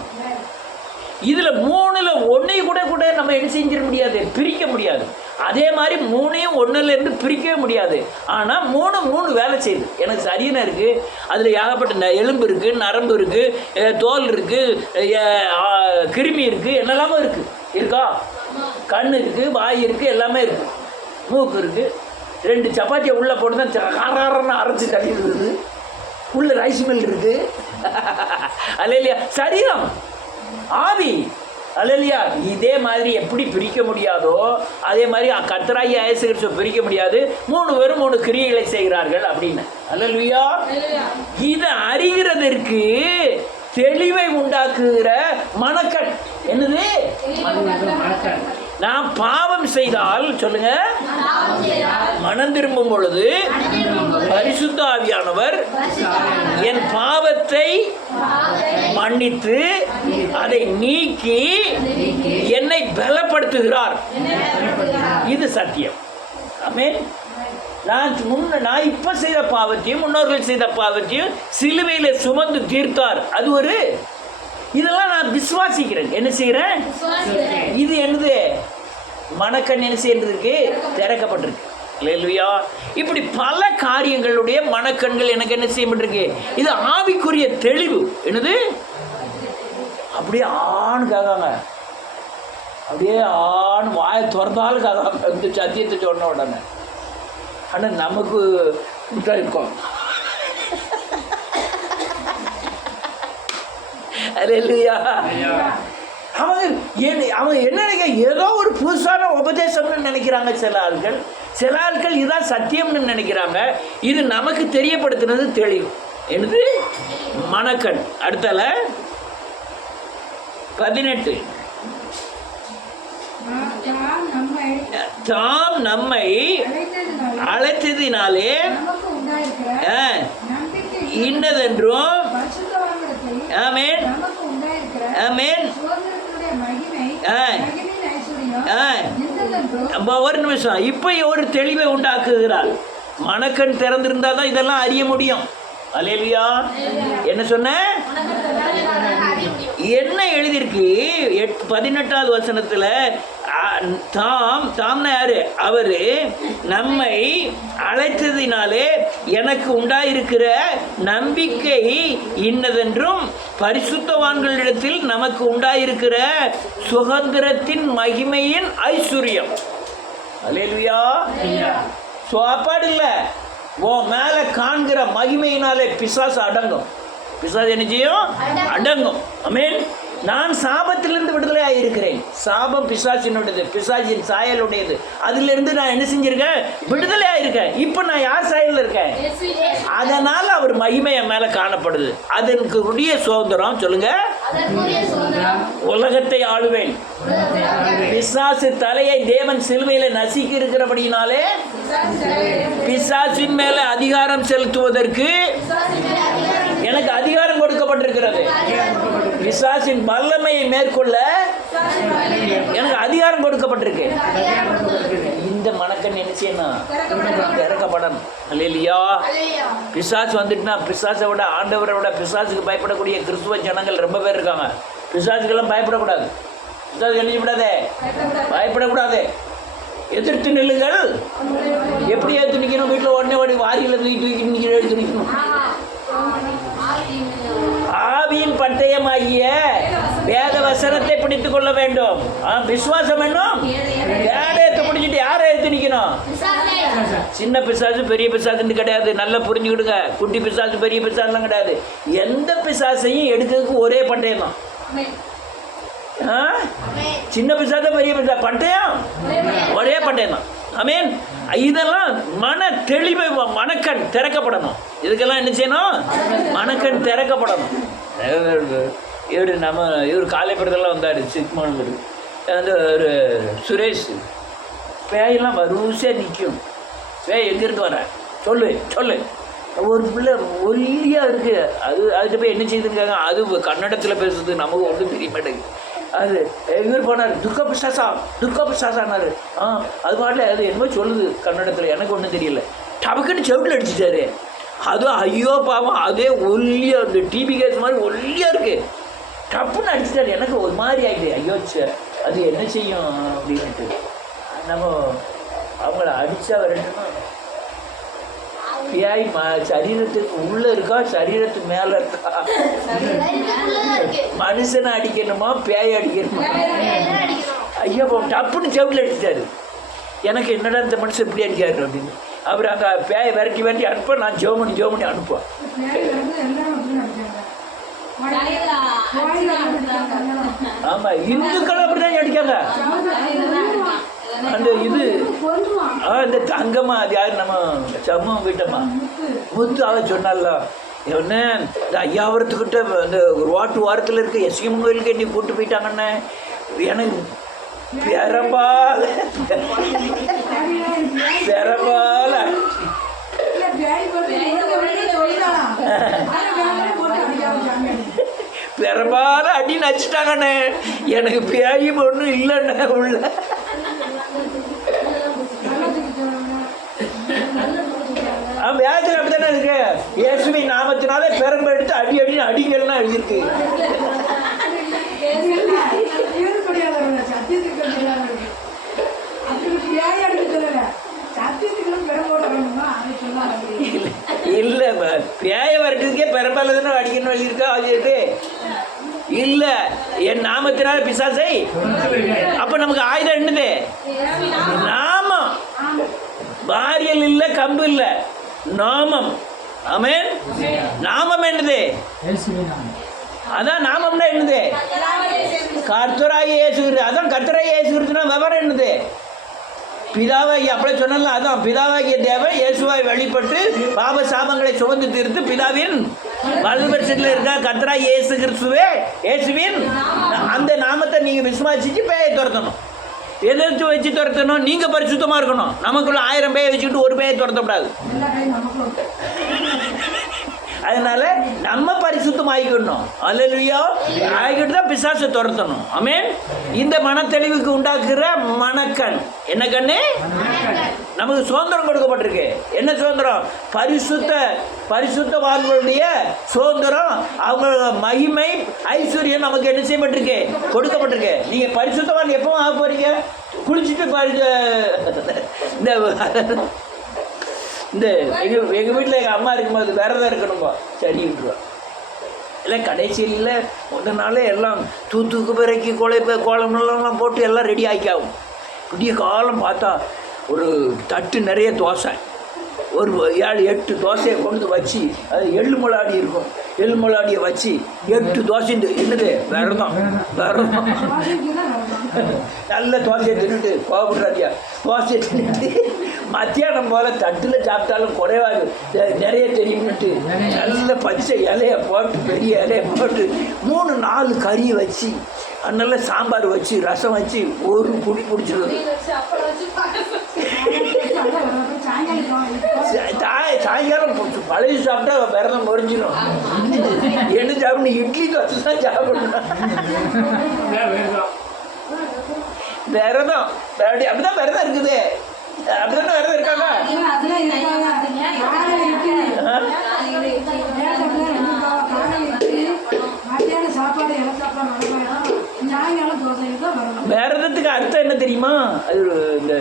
இதுல 3ல் 1 கூட நம்ம என்ன செஞ்சிட முடியாது, பிரிக்க முடியாது. அதே மாதிரி 3ஐயும் 1லேருந்து பிரிக்கவே முடியாது. ஆனால் 3 வேலை செய்யுது. எனக்கு சரியனை இருக்கு, அதில் ஏகப்பட்ட எலும்பு இருக்கு, நரம்பு இருக்கு, தோல் இருக்கு, கிருமி இருக்கு, என்னெல்லாமோ இருக்கு. இருக்கா? கண் இருக்கு, வாய் இருக்கு, எல்லாமே இருக்கு, மூக்கு இருக்கு. 2 சப்பாத்தியை உள்ளே போட்டு தான் காரன்னு அரைச்சி தள்ளிடுறது. உள்ள ரைஸ் மில் இருக்கு. அல்லையா? சரீரம், ஆவி. அல்லையா? இதே மாதிரி எப்படி பிரிக்க முடியாதோ அதே மாதிரி கர்த்தராகிய இயேசு கிறிஸ்துவை பிரிக்க முடியாது. 3 பேரும் 3 கிரியைகளை செய்கிறார்கள் அப்படின்னு. அல்லேலூயா. இதை அறிகிறதற்கு தெளிவை உண்டாக்குகிற மனக்கண். என்னது? நான் பாவம் செய்தால் சொல்லுங்க, மனம் திரும்பும் பொழுது பரிசுத்த ஆவியானவர் என் பாவத்தை மன்னித்து அதை நீக்கி என்னை பலப்படுத்துகிறார். இது சத்தியம். ஆமென். நான் இப்ப செய்த பாவத்தையும் முன்னோர்கள் செய்த பாவத்தையும் சிலுவையில சுமந்து தீர்த்தார். அது ஒரு இதெல்லாம் நான் விசுவாசிக்கிறேன். என்ன செய்கிறேன்? இது என்னது? மனக்கண் என்ன செய்யறதுக்கு திறக்கப்பட்டிருக்கு. அல்லேலூயா. இப்படி பல காரியங்களுடைய மனக்கண்கள் எனக்கு என்ன செய்யப்பட்டிருக்கு. இது ஆவிக்குரிய தெளிவு. என்னது? அப்படியே ஆண் கேட்காங்க, அப்படியே ஆண் வாயை திறந்தாலும் கேட்காங்க இந்த சத்தியத்தை சொன்ன உடனே. ஆனால் நமக்கு இருக்கும். அல்லேலூயா. அவங்க என்ன நினைக்க, ஏதோ ஒரு புதுசான உபதேசம்னு நினைக்கிறாங்க சில ஆட்கள் இதான் சத்தியம்னு நினைக்கிறாங்க. இது நமக்கு தெரியப்படுத்தினது தெளிவு. என்னது? மனக்கண். அடுத்தால 18 தாம் நம்மை அழைத்ததினாலே இன்னதென்றும் ஆமென் ஆமென். ஒரு நிமிஷம். இப்ப ஒரு தெளிவை உண்டாக்குகிறார். மனக்கண் திறந்திருந்தா தான் இதெல்லாம் அறிய முடியும். அல்லேலூயா. என்ன சொன்ன? என்ன எழுதியிருக்கு 18வது வசனத்துல? தாம்னா யாரு? அவரு நம்மை அழைத்ததினாலே எனக்கு உண்டாயிருக்கிற நம்பிக்கை இன்னதென்றும் பரிசுத்தவான்களிடத்தில் நமக்கு உண்டாயிருக்கிற சுதந்திரத்தின் மகிமையின் ஐஸ்வர்யம். அல்லேலூயா. சாப்பாடு இல்ல, உன் மேல காண்கிற மகிமையினாலே பிசாசு அடங்கும். பிசாசு என்ன செய்யும்? அடங்கும். ஆமென். நான் சாபத்திலிருந்து விடுதலையாக இருக்கிறேன். சாபம் பிசாசினுடையது, பிசாசின் சாயலுடையது. அதிலிருந்து நான் என்ன செஞ்சிருக்கேன்? விடுதலையாக இருக்கேன். இப்போ நான் யார் சாயலில் இருக்கேன்? அதனால் அவர் மகிமை என் மேலே காணப்படுது. அதற்கு உரிய சுதந்திரம் சொல்லுங்க. உலகத்தை ஆளுவேன். பிசாசு தலையை தேவன் சிலுவையில் நசுக்கி இருக்கிறபடினாலே பிசாசின் மேலே அதிகாரம் செலுத்துவதற்கு எனக்கு அதிகாரம் கொடுக்கப்பட்டிருக்கிறது. பிசாசின் வல்லமையை மேற்கொள்ள எனக்கு அதிகாரம் கொடுக்கப்பட்டிருக்கு. இந்த மனக்கண் என்ன செய்யணும்? திறக்கப்படணும். அல்லேலூயா. பிசாசு வந்துட்டுனா, பிசாசை விட ஆண்டவரை விட பிசாசுக்கு பயப்படக்கூடிய கிறிஸ்துவ ஜனங்கள் ரொம்ப பேர் இருக்காங்க. பிசாசுக்கெல்லாம் பயப்படக்கூடாது. பிசாசு என்ன செய்யக்கூடாது? பயப்படக்கூடாது. எதிர்த்து நில்லுங்கள். எப்படி எடுத்து நிற்கணும்? வீட்டில் உடனே ஓடி வாரியில் தூக்கி நிற்கிற எடுத்து நிற்கணும். ஆவியின் பட்டயமாகிய வேத வசனத்தை பிடித்துக் கொள்ள வேண்டும். விசுவாசம் வேணும். வேதத்தை பிடிச்சிட்டு யாரை எடுத்து நிற்கணும்? சின்ன பிசாசு பெரிய பிசாசுன்னு கிடையாது. நல்லா புரிஞ்சுக்கிடுங்க. குட்டி பிசாசு பெரிய பிசாசுலாம் கிடையாது. எந்த பிசாசையும் எடுக்கிறதுக்கு ஒரே பட்டயம் தான். சின்ன பிசாசு பெரிய பிசா பட்டயம் ஒரே பட்டயம் தான். ஆமென். இதெல்லாம் மன தெளிவை, மனக்கண் திறக்கப்படணும். இதுக்கெல்லாம் என்ன செய்யணும்? மனக்கண் திறக்கப்படணும். இவர் காலைப்புறத்தெல்லாம் வந்தார். சிக்மானூர் அந்த ஒரு சுரேஷ். பேயெல்லாம் வரிசையாக நிற்கும். பேய் எங்கேருந்து வர சொல்லு சொல்லு. ஒரு பிள்ளை ஒல்லியாக இருக்குது. அதுகிட்ட போய் என்ன செய்துருக்காங்க? அது கன்னடத்தில் பேசுறது நமக்கு ஒன்றும் தெரிய மாட்டேங்குது. அது இவர் போனார், துர்கா பிரசாசானாரு. அது பாட்டில் அது என்னமோ சொல்லுது கன்னடத்தில், எனக்கு ஒன்றும் தெரியல. டபக்குன்னு செவிட்டில் அடிச்சிட்டாரு. அதுவும் ஐயோ பாவம், அதே ஒல்லியாக இந்த டிபி கேஸ் மாதிரி ஒல்லியாக இருக்குது. டப்புன்னு அடிச்சிட்டாரு. எனக்கு ஒரு மாதிரி ஆகிடுது. ஐயோ அது என்ன செய்யும் அப்படின்ட்டு நம்ம அவங்கள அடித்தா வரட்டுமா? பியாய் சரீரத்துக்கு உள்ளே இருக்கா, சரீரத்துக்கு மேலே இருக்கா? மனுஷனை அடிக்கணுமா, பேய் அடிக்கணுமா? ஐயா டப்புன்னு செவிட்டில் அடிச்சிட்டாரு. எனக்கு என்னடா இந்த மனுஷன் இப்படி அடிக்காரு அப்படின்னு. அப்புறம் அங்கே பேயை விரட்டி அனுப்ப, நான் ஜோமணி அனுப்புவேன். ஆமாம், இந்துக்கள் அப்படிதான் அடிக்காங்க. அந்த இது இந்த தங்கம்மா, அது யாரு நம்ம சம்மம் வீட்டம்மா முத்து, அவ சொன்னால என்ன இந்த ஐயாவரத்துக்கிட்ட இந்த வாரத்தில் இருக்க எஸ்எம் கோயிலுக்கு என்னை கூப்பிட்டு போயிட்டாங்கண்ணே. எனக்கு பெரம்பால பெரும்பாலும் அடி நச்சுட்டாங்கண்ணே. எனக்கு பேய் ஒன்றும் இல்லைண்ணே உள்ள. வேதத்தில் அப்படித்தானே இருக்கு. இயேசுவின் நாமத்தினாலே பெரம்பு எடுத்து அடின்னு அடிங்கள்லாம் எழுதியிருக்கு. இல்லை பேய வரட்டுக்கே பெரம்பால தானே அடிக்கணும் எழுதியிருக்கா? அது இல்லை, என் நாமத்தினால பிசாசை. அப்போ நமக்கு ஆயுதம் என்னது? நாமம். வாரியல் இல்லை, கம்பு இல்லை, நாமம். ஆமென். நாமம் என்னது? அதான் நாமம்னா என்னது? கர்த்தராகிய இயேசு. அதான் கர்த்தராகிய இயேசு கிறிஸ்துனா விவரம் என்னது? பிதாவாகி அப்படியே சொன்னால, அதான் பிதாவாகிய தேவன் இயேசுவாய் வெளிப்பட்டு பாப சாபங்களை சுமந்து தீர்த்து பிதாவின் வலதுபட்சத்தில் இருக்க கர்த்தராகிய இயேசு கிறிஸ்துவே, இயேசுவின் அந்த நாமத்தை நீங்கள் விசுவாசிச்சு பேயை துரத்தணும். எதிர்த்து வச்சு துரத்தணும். நீங்கள் பரிசுத்தமாக இருக்கணும். நமக்குள்ள 1000 பேயை வச்சுக்கிட்டு ஒரு பேயை துரத்தக்கூடாது. அதனால நம்ம பரிசுத்தம் ஆகிக்கணும். அல்லேலூயா. ஆகிக்கிட்டு தான் பிசாசை துரத்தணும். ஆமென். இந்த மனத்தெளிவுக்கு உண்டாக்குற மனக்கண் என்ன கண்ணு? நமக்கு சுதந்திரம் கொடுக்கப்பட்டிருக்கு. என்ன சுதந்திரம்? பரிசுத்தவான்களுடைய சுதந்திரம். அவங்களோட மகிமை ஐஸ்வர்யம் நமக்கு என்ன செய்யப்பட்டிருக்கு? கொடுக்கப்பட்டிருக்கு. நீங்கள் பரிசுத்தவான் எப்போ ஆக போறீங்க? குளிச்சுட்டு இந்த எங்கள் வீட்டில் எங்கள் அம்மா இருக்கும்போது விரதம் இருக்கணும்பா, சரி விட்டுருவா. இல்லை கடைசியில் முதல் நாளே எல்லாம் தூக்கு பிறக்கி கோலமெல்லாம் போட்டு எல்லாம் ரெடி ஆகிக்காகும். விடிய காலம் பார்த்தா ஒரு தட்டு நிறைய தோசை, ஒரு 7-8 தோசையை கொண்டு வச்சு, அது எள்ளு முளாடி இருக்கும், எள்ளு முளாடியை வச்சு 8 தோசை. என்னது? விரதம். நல்ல தோசையை தின்னுட்டு கோபப்படுறாதியா, தோசையை தின்னுட்டு மத்தியானம் போல் தட்டில் சாப்பிட்டாலும் குறைவாது நிறைய தெரியும்னுட்டு நல்ல பச்சை இலையை போட்டு, பெரிய இலையை போட்டு 3-4 கறியை வச்சு, நல்ல சாம்பார் வச்சு, ரசம் வச்சு ஒரு குடி பிடிச்சிருது. சாயங்காலம் பழைய சாப்பிட்டா விரதம் முறிஞ்சிடும். என்ன சாப்பிடணும்? இட்லி தோசை தான் சாப்பிடணும். விரதம் அப்படிதான் விரதம் இருக்குது. அப்படிதானே விரதம் இருக்காங்க. விரதத்துக்கு அர்த்தம் என்ன தெரியுமா? அது இந்த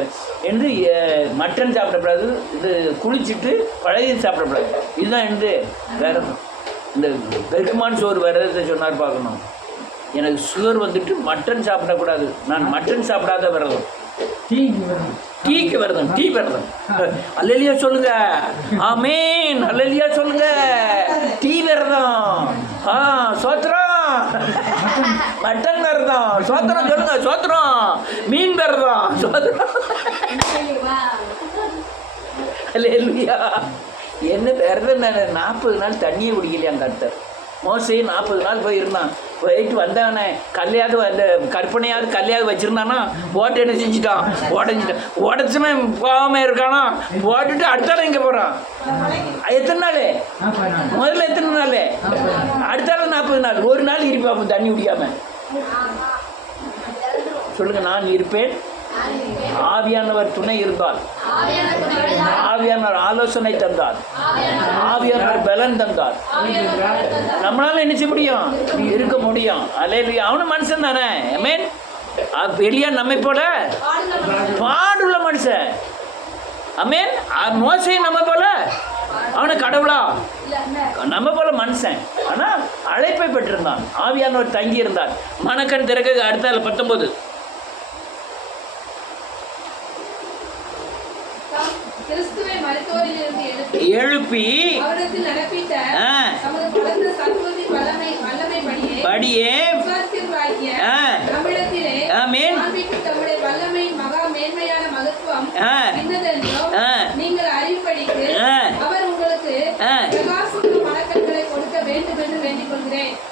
என்னது, மட்டன் சாப்பிடக்கூடாது, இது குளிச்சுட்டு பழைய சாப்பிடக்கூடாது. இதுதான் என்னது விரதம். இந்த பெருமான் சோறு விரதத்தை சொன்னார் பார்க்கணும். எனக்கு சுகர் வந்துட்டு மட்டன் சாப்பிடக்கூடாது, நான் மட்டன் சாப்பிடாத விரதம். டீக்கு விரதம், டீ விரதம். அல்லேலூயா சொல்லுங்க. ஆமென். அல்லேலூயா சொல்லுங்க. டீ விரதம். சோத்திரம். மட்டன் விரதம். சோத்திரம் சொல்லுங்க. சோத்திரம். மீன் விரதம். சோத்திரம். அல்லேலூயா. என்ன விரதம்? 40 நாள் தண்ணியே குடிக்கலையா கர்த்தர். மோசே 40 நாள் போயிருந்தான். போயிட்டு வந்தானே, கல்லையாவது அந்த கற்பனையாவது கல்லையாவது வச்சுருந்தானா, போட்டு என்ன செஞ்சுட்டான்? உடச்சுமே போகாமல் இருக்கானா, போட்டுட்டு அடுத்தாலும் இங்கே போகிறான். எத்தனை நாள்? முதல்ல எத்தனை நாள்? அடுத்தாலும் 40 நாள். ஒரு நாள் இருப்பான் தண்ணி குடிக்காமல். சொல்லுங்க, நான் இருப்பேன். ஆவியானவர் துணை இருந்தால், ஆவியானவர் ஆலோசனை தந்தார், ஆவியானவர் பலன் தந்தார், நம்மளால என்ன செய்ய முடியும்? இருக்க முடியும். அல்லேலூயா. அவனும் மனுஷன் தானே. ஆமென். எலியா நம்மை போல பாடுள்ள மனுஷன். ஆமென். மோசே நம்ம போல, அவனை கடவுளா? நம்ம போல மனுஷன். ஆனா அழைப்பை பெற்றிருந்தான், ஆவியானவர் தங்கி இருந்தார். மனக்கண் திறக்க அடுத்த 19 எழுப்பி படியே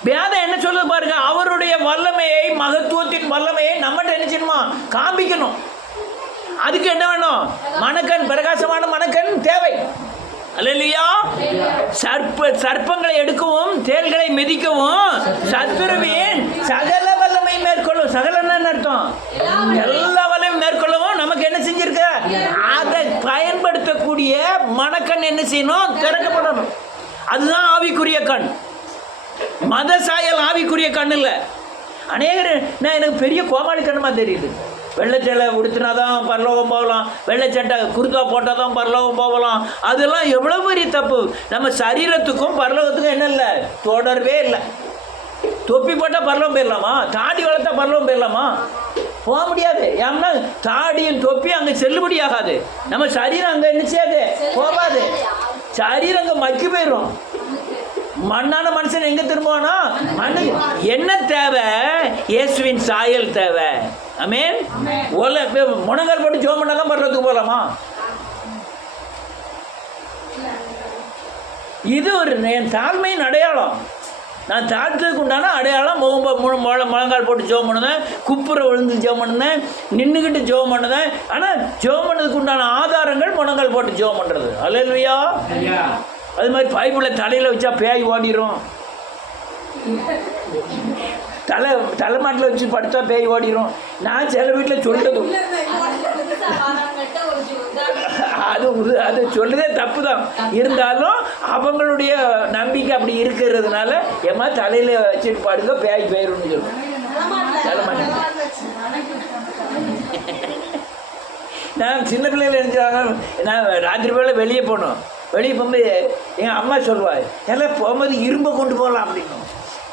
வேதம் என்ன சொல்லுது பாருங்க. அவருடைய வல்லமையை, மகத்துவத்தின் வல்லமையை நம்மகிட்ட என்ன செய்யணுமா? காண்பிக்கணும். அதுக்கு என்ன வேணும்? மனக்கண், பிரகாசமான மனக்கண் தேவை. அல்லேலூயா. சர்ப்பங்களை எடுக்கவும் தேள்களை மிதிக்கவும் சத்துருவின் சகல வல்லமை மேற்கொள்ளும். சகலன்னு அர்த்தம், எல்லா வல்லமையும் மேற்கொள்ளவும் நமக்கு என்ன செஞ்சிருக்க? அதை பயன்படுத்தக்கூடிய மனக்கண் என்ன செய்யணும்? திறக்கப்படணும். அதுதான் ஆவிக்குரிய கண். மத சாயல் ஆவிக்குரிய கண் இல்லை. அநேகர் எனக்கு பெரிய கோமாளித்தனமாக தெரியுது. வெள்ளைச்சட்டை உடுத்தினாதான் பரலோகம் போகலாம், வெள்ளைச்சட்டை குருத்தா போட்டால் தான் பரலோகம் போகலாம். அதெல்லாம் எவ்வளோ பெரிய தப்பு. நம்ம சரீரத்துக்கும் பரலோகத்துக்கும் என்ன இல்லை? தொடர்பே இல்லை. தொப்பி போட்டால் பரலோகம் போயிடலாமா? தாடி வளர்த்தா பரலோகம் போயிடலாமா? போக முடியாது. ஏன்னா தாடியும் தொப்பி அங்கே செல்லுபடி ஆகாது. நம்ம சரீரம் அங்கே என்ன செய்யாது? போகாது. சரீரம் அங்கே மக்கி போயிடும். மண்ணான மனுஷன் எங்க திரும்புவானா? மண்ணு. என்ன தேவை? இயேசுவின் சாயல் தேவை. ஆமென். முனங்கால் போட்டு ஜெபம் பண்ணாதான் பரலோகத்துக்கு போகலாமா? இது ஒரு என் தாழ்மையின் அடையாளம். நான் தாழ்த்ததுக்கு உண்டான அடையாளம். முழங்கால் போட்டு ஜெபம் பண்ணுவேன், குப்புற விழுந்து ஜெபம் பண்ணுவேன், நின்றுக்கிட்டு ஜெபம் பண்ணுவேன். ஆனால் ஜெபம் பண்ணதுக்கு உண்டான ஆதாரங்கள் முழங்கால் போட்டு ஜெபம் பண்ணுறது. அல்லேலூயா. அது மாதிரி பைபிளை தலையில் வச்சா பேய் ஓடிடும். தலைமாட்டில் வச்சு படுத்தா பேய் ஓடிடும். நான் சில வீட்டில் சொல்றது அது சொல்லுதே தப்பு தான். இருந்தாலும் அவங்களுடைய நம்பிக்கை அப்படி இருக்கிறதுனால ஏமா தலையில் வச்சுட்டு படுங்க பேய் போயிடும்னு சொல்லுவோம். தலைமாட்டில் நான் சின்ன பிள்ளைகள் நினைச்சாங்க. நான் ராத்திரி வேளை வெளியே போனோம். வெளியே போகும்போது எங்கள் அம்மா சொல்லுவாள், எல்லாம் போகும்போது இரும்பை கொண்டு போகலாம் அப்படின்னும்.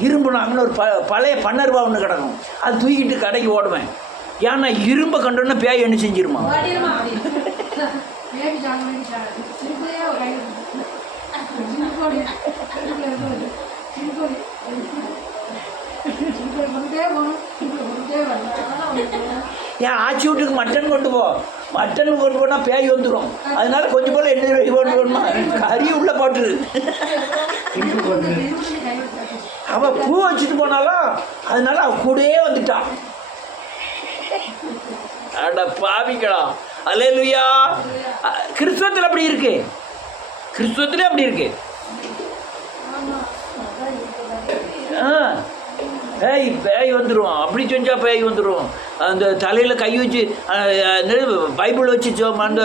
இரும்பு நாங்கன்னு ஒரு பழைய பன்னர்வா ஒன்று கிடக்கும். அது தூக்கிட்டு கடைக்கு ஓடுவேன். ஏன்னா இரும்பை கண்டோன்னா பேய் என்ன செஞ்சிருமா? ஏன் ஆச்சி வீட்டுக்கு மட்டன் கொண்டு போ, மட்டன் கொண்டு போனால் பேய் வந்துடும். அதனால கொஞ்சம் போல் என்ன கொண்டு போகணுமா? கறி உள்ள போட்டுரு. அவள் பூ வச்சுட்டு போனாலும் அதனால அவள் கூடயே வந்துட்டான். அட பாவிங்களா. அல்லேலூயா. கிறிஸ்துவத்தில் அப்படி இருக்கு. கிறிஸ்துவத்திலே அப்படி இருக்கு. பேய் வந்துடும். அப்படி செஞ்சால் பேய் வந்துடும். அந்த தலையில் கை வச்சு பைபிள் வச்சு அந்த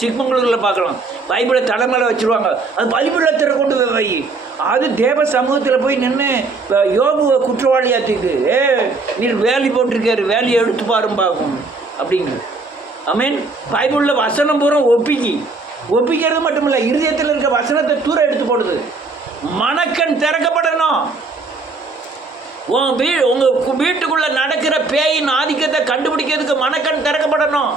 சிக்மங்களூரில் பார்க்கலாம். பைபிளை தலை மேலே வச்சுருவாங்க. அது பைபிளை திற கொண்டு வை. அது தேவ சமூகத்தில் போய் நின்று யோபுவை குற்றவாளியாத்திட்டு நீர் வேலி போட்டிருக்காரு, வேலையை எடுத்து பாரும்பாகும் அப்படிங்கிறது. ஆமென். பைபிளில் வசனம் பூரா ஒப்பிக்கிறது மட்டும் இல்லை, இருதயத்தில் இருக்க வசனத்தை தூரம் எடுத்து போடுது. மனக்கண் திறக்கப்படணும். உங்கள் வீட்டுக்குள்ளே நடக்கிற பேயின் ஆதிக்கத்தை கண்டுபிடிக்கிறதுக்கு மனக்கண் திறக்கப்படணும்.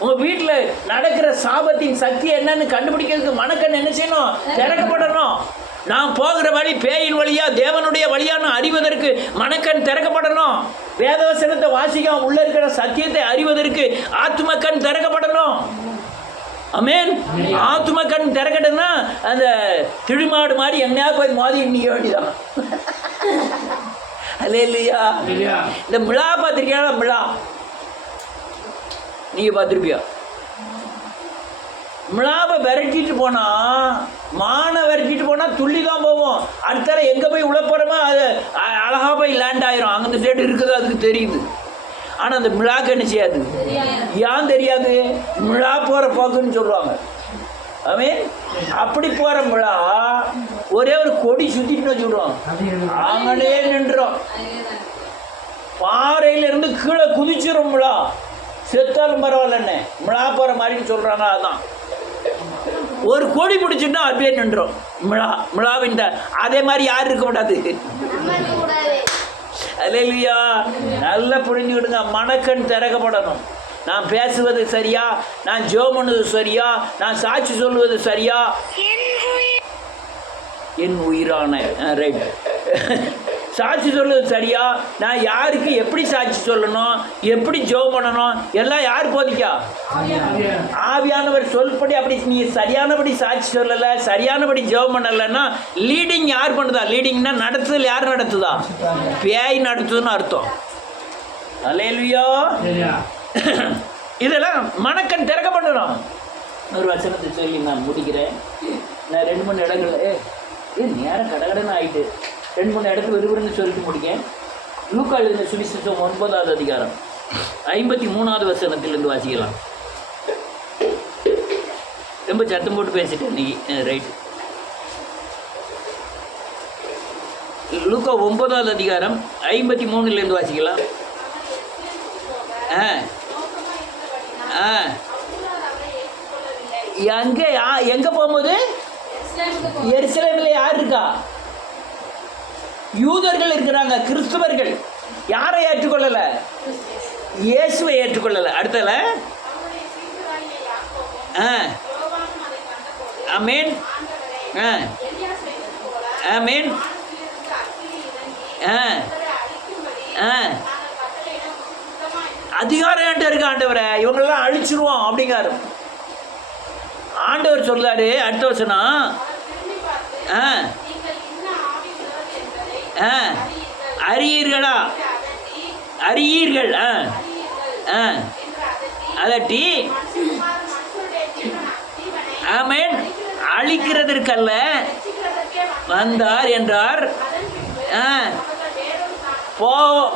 உங்கள் வீட்டில் நடக்கிற சாபத்தின் சக்தி என்னன்னு கண்டுபிடிக்கிறதுக்கு மனக்கண் என்ன செய்யணும்? திறக்கப்படணும். நான் போகிற வழி பேயின் வழியா தேவனுடைய வழியான்னு அறிவதற்கு மனக்கண் திறக்கப்படணும். வேதவசனத்தை வாசிக்க உள்ள இருக்கிற சத்தியத்தை அறிவதற்கு ஆத்தும கண் திறக்கப்படணும். ஆமென். ஆத்தும கண் திறக்கட்டுன்னா அந்த திடுமாடு மாதிரி எங்கேயா போய் மோதி நிற்க வேண்டியதான். அல்லேலூயா. இந்த மிளா பார்த்துருக்கீங்களா? மிளா நீங்கள் பார்த்துருப்பியா? மிளாவை விரட்டிட்டு போனால், மானை விரட்டிட்டு போனால் துள்ளி தான் போவோம். அடுத்த எங்கே போய் உள்ள போகிறோமோ அது அழகாக போய் லேண்ட் ஆயிரும். அங்கே சைடு இருக்குது, அதுக்கு தெரியுது. ஆனால் அந்த மிளாக்கு என்ன செய்யாது. ஏன் தெரியாது? மிளா போகிற போக்குன்னு சொல்லுவாங்க. அவன் அப்படி போகிற மிளா ஒரே ஒரு கொடி சுற்றிட்டு வச்சுடுவான், அங்கனே நின்றோம். பாறையிலிருந்து கீழே குதிச்சிடும் மிளா, செத்தாலும் பரவாயில்லன்னு மிளா போகிற மாதிரின்னு சொல்கிறாங்க. அதுதான் ஒரு கொடி பிடிச்சிட்டா அப்படியே நின்றோம் மிளாவின். அதே மாதிரி யாரும் இருக்க கூடாது. அல்லேலூயா. நல்லா புரிஞ்சுக்கிடுங்க. மனக்கண் திறக்கப்படணும். நான் பேசுவது சரியா, நான் ஜெபம் பண்ணுவது சரியா, நான் சாட்சி சொல்வது சரியா, என் உயிரான ரைட் சாட்சி சொல்வது சரியா, நான் யாருக்கு எப்படி சாட்சி சொல்லணும், எப்படி ஜெபம் பண்ணணும், எல்லாம் யார் போதிக்கா? ஆவியானவர் சொல்படி. அப்படி நீ சரியானபடி சாட்சி சொல்லலை, சரியானபடி ஜெபம் பண்ணலைன்னா லீடிங் யார் பண்ணுதா? லீடிங்னா நடத்துதல் யார் நடத்துதா? பேய் நடத்துதுன்னு அர்த்தம். அல்லேலூயா. இதெல்லாம் மனக்கண் திறக்கப்படணும். ஒரு வசனத்தை சொல்லி நான் முடிக்கிறேன். நான் 2-3 இடங்கள் நேரம் கடகடன்னு ஆகிட்டு 2-3 இடத்துல விறுவிறுன்னு சொல்லிட்டு முடிக்கேன். லூக்கா எழுதின சுவிசேஷம் 9வது அதிகாரம் 53வது வசனத்திலிருந்து வாசிக்கலாம். ரொம்ப சத்தம் போட்டு பேசிட்டேன் இன்னைக்கு. ரைட். லூக்கா 9வது அதிகாரம் 53லேருந்து வாசிக்கலாம். எங்கே போகும்போது? எருசலேமில் யார் இருக்கா? யூதர்கள் இருக்கிறாங்க, கிறிஸ்தவர்கள். யாரை ஏற்றுக்கொள்ளல? இயேசுவை ஏற்றுக்கொள்ளல. அடுத்தல ஆமென் ஆமென் அதிகாரம் என்கிட்ட இருக்கு ஆண்டவரை, இவங்களெல்லாம் அழிச்சிருவோம் அப்படிங்காரு ஆண்டவர் சொல்றாரு. அடுத்த வசனம் அறியீர்களா? அறியீர்கள் அதட்டி ஆமென் அழிக்கிறதற்கல்ல வந்தார் என்றார்.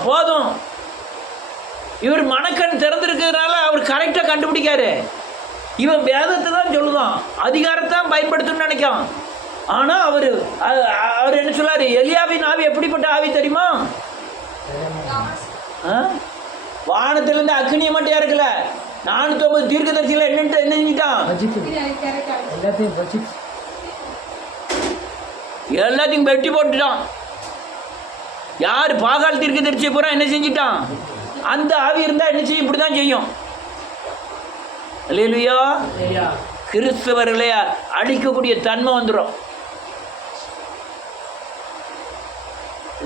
போதும். இவர் மனக்கண் திறந்திருக்கிறதுனால அவர் கரெக்டாக கண்டுபிடிக்காரு. இவன் வேதத்தை தான் சொல்லுதான், அதிகாரத்தான் பயன்படுத்தணும்னு நினைக்கான். ஆனால் அவர் என்ன சொல்லாரு? எலியாவின் ஆவி எப்படிப்பட்ட ஆவி தெரியுமா? வானத்திலிருந்து அக்னியை மட்டும் இறக்கல, 409 தீர்க்கதரிசிகளை என்ன செஞ்சிட்டான்? எல்லாத்தையும் வெட்டி போட்டுட்டான். யார் பாகால் தீர்க்கதரிசியை பூரா என்ன செஞ்சிட்டான்? அந்த ஆவி இருந்தால் என்ன செய்யும்? இப்படி தான் செய்யும். அல்லேலூயா. கிறிஸ்தவர்களே அழிக்கக்கூடிய தன்மை வந்துடும்.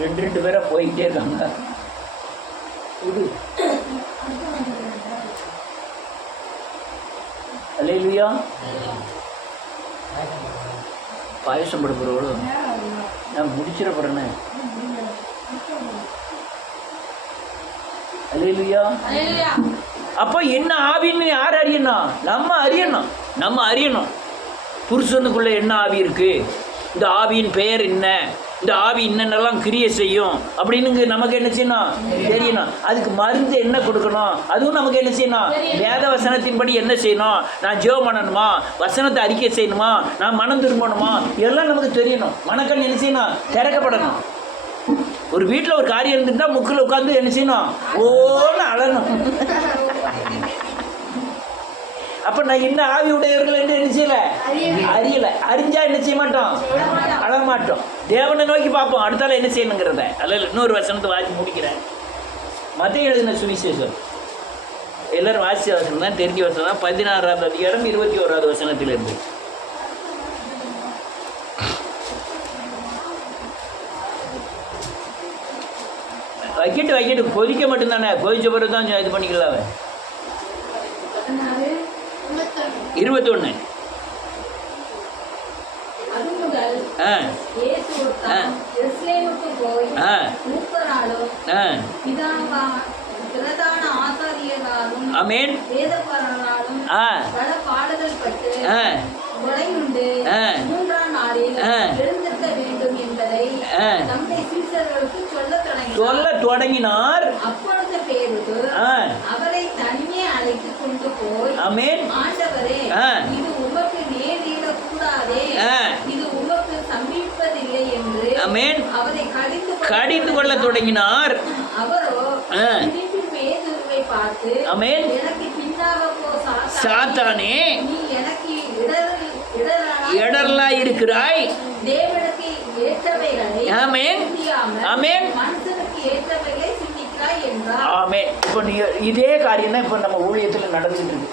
2 பேரை போயிட்டே இருக்காங்க. அல்லேலூயா. பாயசம் படுப்புறவளோ நான் முடிச்சிட போறேன்னு. அல்லேலூயா. அப்போ என்ன ஆவின்னு யார் அறியணும்? நம்ம அறியணும். புருஷனுக்குள்ள என்ன ஆவி இருக்கு, இந்த ஆவியின் பெயர் என்ன, இந்த ஆவி என்னென்னலாம் கிரியை செய்யும் அப்படின்னு நமக்கு என்ன செய்யணும்? தெரியணும். அதுக்கு மருந்து என்ன கொடுக்கணும் அதுவும் நமக்கு என்ன செய்யணும்? வேத வசனத்தின்படி என்ன செய்யணும்? நான் ஜெபம் பண்ணணுமா, வசனத்தை அறிக்கை செய்யணுமா, நான் மனம் திரும்பணுமா, எல்லாம் நமக்கு தெரியணும். மனக்கண் என்ன செய்யணும்? திறக்கப்படணும். ஒரு வீட்டில் ஒரு காரியம் இருந்துட்டா முக்கில் உட்காந்து என்ன செய்யணும்? ஓன்னு அழணும். அப்போ நான் என்ன ஆவி உடையவர்கள் என்று என்ன செய்யலை? அறியலை. அறிஞ்சா என்ன செய்ய மாட்டோம்? அழ மாட்டோம். தேவனை நோக்கி பார்ப்போம் அடுத்தால என்ன செய்யணுங்கிறத. அதில் இன்னொரு வசனத்தை வாசி முடிக்கிறேன். மத்தேயு எழுதின சுவிசேஷம் எல்லாரும் வாசித்த வசனம் தான், தெரிஞ்ச வசனம் தான். 16வது அதிகாரம் 21வது வசனத்திலிருந்து. வைக்கிட்டு கொதிக்க மட்டும்தானே, கொதிச்ச பிறகு தான் இது பண்ணிக்கலாம். 21 ஆமென். சொல்ல தொடங்கினார். பின்பு ஆ. அவரை தனியே அழைத்துக் கொண்டு போய், ஆமென். ஆண்டவரே, ஆ. இது உமக்கு நேரிடக்கூடாதே, ஆ. இது உமக்கு சம்பவிப்பதில்லை என்று ஆமென். அவரை கடிந்து கொள்ள தொடங்கினார். அவரோ ஆ. திரும்பி பேதுருவை பார்த்து, ஆமென். எனக்கு பின்னாக போ சாத்தானே, நீ எனக்கு இடரலாய் இருக்கிறாய். தேவனுக்கு ஏற்றவைகளை ஆமென். சிந்தியாமல் ஆமென். மனுஷனுக்கு ஏற்றவைகளை சிந்திக்கிறாய் என்றார். ஆமென். இப்போ நீங்கள் இதே காரியம் தான் இப்போ நம்ம ஊழியத்தில் நடந்துட்டு இருக்கு.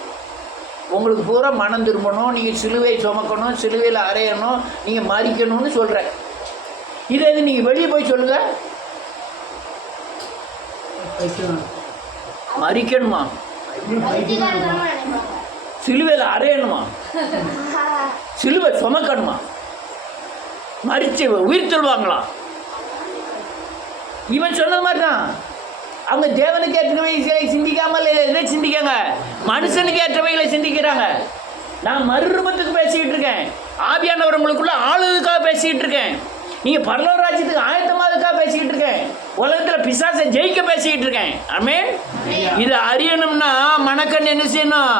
உங்களுக்கு பூரா மனம் திரும்பணும், நீங்கள் சிலுவை சுமக்கணும், சிலுவையில் அறையணும், நீங்கள் மறிக்கணும்னு சொல்கிறேன். இதை இது நீங்கள் வெளியே போய் சொல்லுங்க. மறிக்கணுமா? சிலுவையில் அறையணுமா? சிலுவை சுமக்கணுமா? மறிச்சு உயிர் தருவாங்களாம். இவன் சொன்னது மாதிரி தான். அவங்க தேவனுக்கு ஏற்றவைகளை சிந்திக்காமல் எதை சிந்திக்காங்க? மனுஷனுக்கு ஏற்றவைகளை சிந்திக்கிறாங்க. நான் மறுரூபத்துக்கு பேசிக்கிட்டு இருக்கேன். ஆவியானவர் உங்களுக்குள்ள ஆளுதுக்காக பேசிக்கிட்டு இருக்கேன். நீங்கள் பரலோக ராஜ்யத்துக்கு ஆயத்தமாகதுக்காக பேசிக்கிட்டு இருக்கேன். உலகத்தில் பிசாசை ஜெயிக்க பேசிக்கிட்டு இருக்கேன். ஆமென். இதை அறியணும்னா மனக்கண் என்ன செய்யணும்?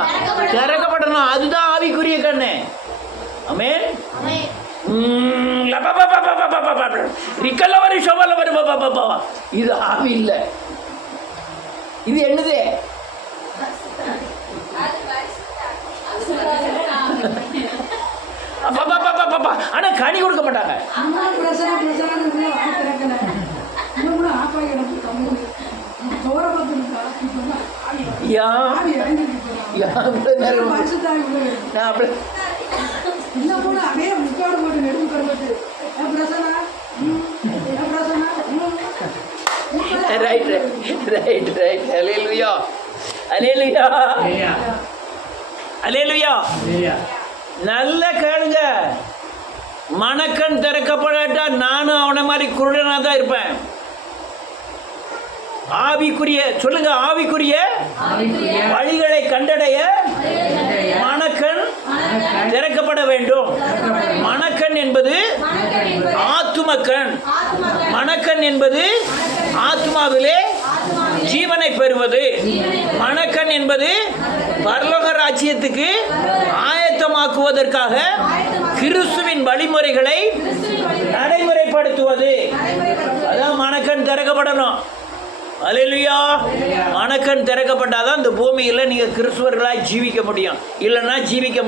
திறக்கப்படணும். அதுதான் ஆவிக்குரிய கண்ணு. ஆமென். இது ஆவி இல்லை. இது என்னது? ஆனா கனி கொடுக்க மாட்டாங்க. நல்ல கேளுங்க. மனக்கண் திறக்கப்படாட்டா நானும் அவனை மாதிரி குருடனா தான் இருப்பேன். ஆவிக்குரிய சொல்லுங்க. ஆவிக்குரிய வழிகளை கண்டடைய மனக்கண் திறக்கப்பட வேண்டும். மனக்கண் என்பது ஆத்துமக்கண். மனக்கண் என்பது ஆத்மாவிலே ஜீவனை பெறுவது. மனக்கண் என்பது பரலோக ராஜ்யத்துக்கு ஆயத்தமாக்குவதற்காக கிறிஸ்துவின் வழிமுறைகளை நடைமுறைப்படுத்துவது. அதான் மனக்கண் திறக்கப்படணும். அல்லேலூயா. மனக்கண் திறக்கப்பட்டாதான் இந்த பூமியில் நீங்கள் கிறிஸ்துவர்களாய் ஜீவிக்க முடியும். இல்லைன்னா ஜீவிக்க